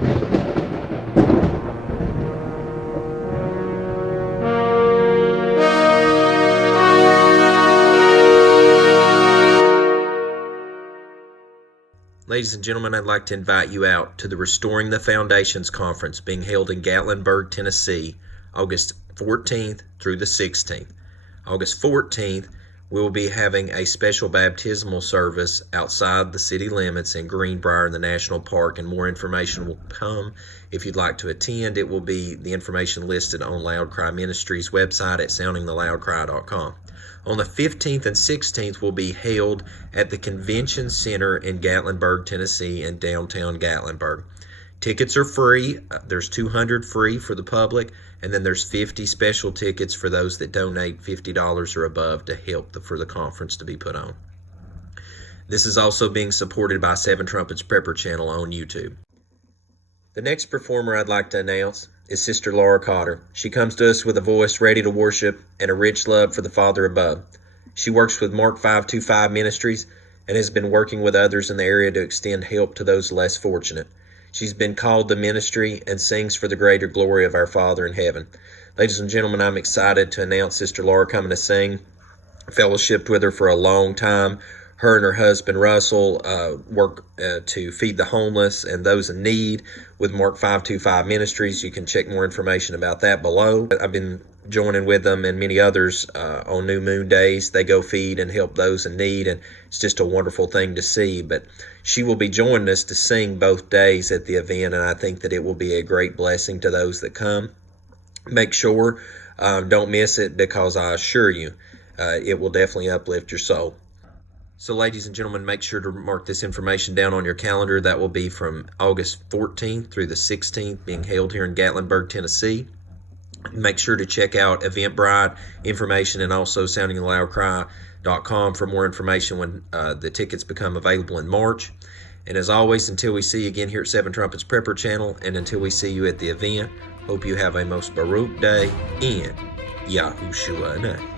Ladies and gentlemen, I'd like to invite you out to the Restoring the Foundations Conference being held in Gatlinburg, Tennessee, August 14th through the 16th. August 14th, we will be having a special baptismal service outside the city limits in Greenbrier in the National Park, and more information will come. If you'd like to attend, it will be the information listed on Loud Cry Ministries website at soundingtheloudcry.com. On the 15th and 16th will be held at the Convention Center in Gatlinburg, Tennessee, in downtown Gatlinburg. Tickets are free. There's 200 free for the public, and then there's 50 special tickets for those that donate $50 or above to help for the conference to be put on. This is also being supported by 7 Trumpets Prepper channel on YouTube. The next performer I'd like to announce is Sister Laura Cotter. She comes to us with a voice ready to worship and a rich love for the Father above. She works with Mark 525 Ministries and has been working with others in the area to extend help to those less fortunate. She's been called to ministry and sings for the greater glory of our Father in heaven. Ladies and gentlemen, I'm excited to announce Sister Laura coming to sing. Fellowshipped with her for a long time. Her and her husband Russell work to feed the homeless and those in need with Mark 525 Ministries. You can check more information about that below. I've been joining with them and many others on New Moon days. They go feed and help those in need, and it's just a wonderful thing to see. But she will be joining us to sing both days at the event, and I think that it will be a great blessing to those that come. Make sure don't miss it, because I assure you it will definitely uplift your soul. So ladies and gentlemen, make sure to mark this information down on your calendar. That will be from August 14th through the 16th, being held here in Gatlinburg, Tennessee. Make sure to check out Eventbrite information and also soundingtheloudcry.com for more information when the tickets become available in March. And as always, until we see you again here at 7 Trumpets Prepper channel, and until we see you at the event, hope you have a most Baruch day in Yahushua name.